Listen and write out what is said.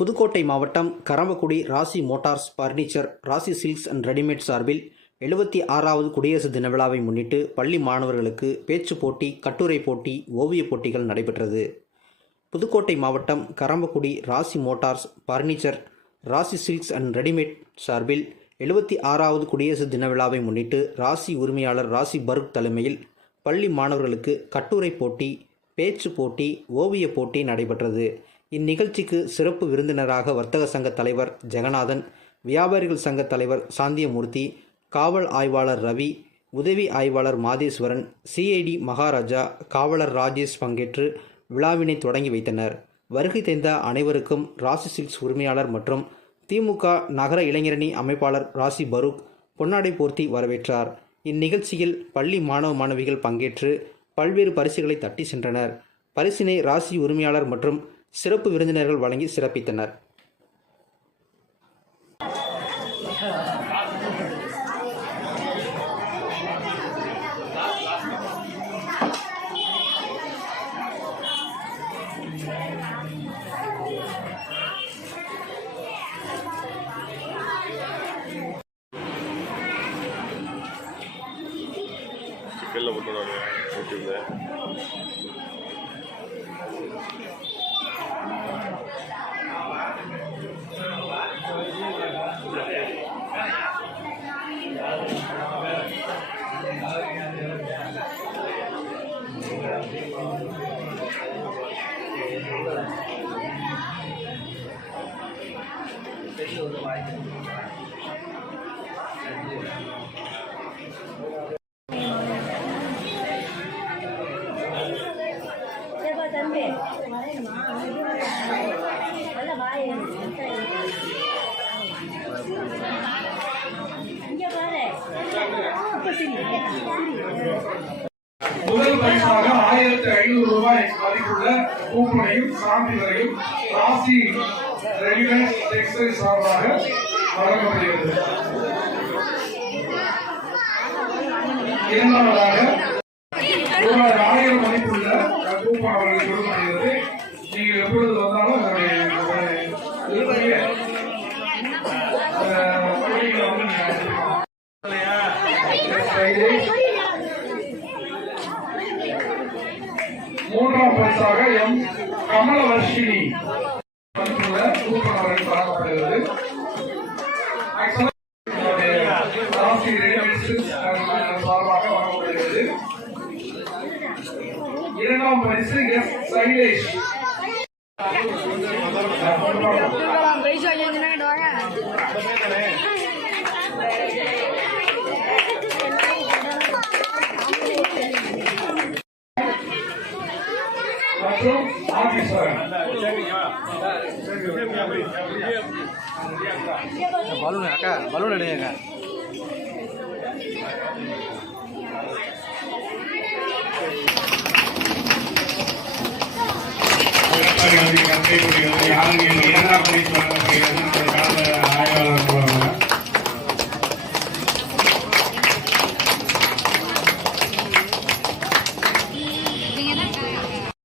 புதுக்கோட்டை மாவட்டம் கரம்பக்குடி ராசி Motors furniture ராசி சில்க்ஸ் அண்ட் ரெடிமேட் சார்பில் 76வது குடியரசு தின விழாவை முன்னிட்டு பள்ளி மாணவர்களுக்கு பேச்சு போட்டி, கட்டுரை போட்டி, ஓவியப் போட்டிகள் நடைபெற்றது. புதுக்கோட்டை மாவட்டம் கரம்பக்குடி ராசி மோட்டார்ஸ் பர்னிச்சர் ராசி சில்க்ஸ் அண்ட் ரெடிமேட் சார்பில் 76வது குடியரசு தின விழாவை முன்னிட்டு ராசி உரிமையாளர் ராசி பருக் தலைமையில் பள்ளி மாணவர்களுக்கு கட்டுரை போட்டி, பேச்சு போட்டி, ஓவியப் போட்டி நடைபெற்றது. இந்நிகழ்ச்சிக்கு சிறப்பு விருந்தினராக வர்த்தக சங்க தலைவர் ஜெகநாதன், வியாபாரிகள் சங்க தலைவர் சாந்தியமூர்த்தி, காவல் ஆய்வாளர் ரவி, உதவி ஆய்வாளர் மாதேஸ்வரன், சிஐடி மகாராஜா, காவலர் ராஜேஷ் பங்கேற்று விழாவினை தொடங்கி வைத்தனர். வருகை தந்த அனைவருக்கும் ராசி சில்க்ஸ் உரிமையாளர் மற்றும் திமுக நகர இளைஞரணி அமைப்பாளர் ராசி பருக் பொன்னாடை போர்த்தி வரவேற்றார். இந்நிகழ்ச்சியில் பள்ளி மாணவ மாணவிகள் பங்கேற்று பல்வேறு பரிசுகளை தட்டி சென்றனர். பரிசினை ராசி உரிமையாளர் மற்றும் சிறப்பு விருந்தினர்கள் வழங்கி சிறப்பித்தனர். முதல் பரிசாக 1500 ரூபாய் மதிப்புள்ள கூப்பனையும் சான்றிதழையும் ராசி ரெடிமேட் டெக்ஸ்டைல் சார்பாக வழங்கப்படுகிறது. இரண்டாவதாக ரூபாய் 1000 மதிப்புள்ள கூப்பன் அவர்களுக்கு கொடுக்கப்படுகிறது. நீங்கள் எப்பொழுது வந்தாலும் மூன்றாம் பரிசாக எம் கமலவர்ஷினி கூப்பன் அவர்களுக்கு வழங்கப்படுகிறது. ராசி ரெடிமேட் சார்பாக வழங்கப்படுகிறது. இரண்டாம் பரிசு எஸ் சைலேஷ் மற்றும் ஆபீசர் பலூன் எடுங்க. யாரும் இரண்டாம் பரிசு வழங்கப்படுகிறது.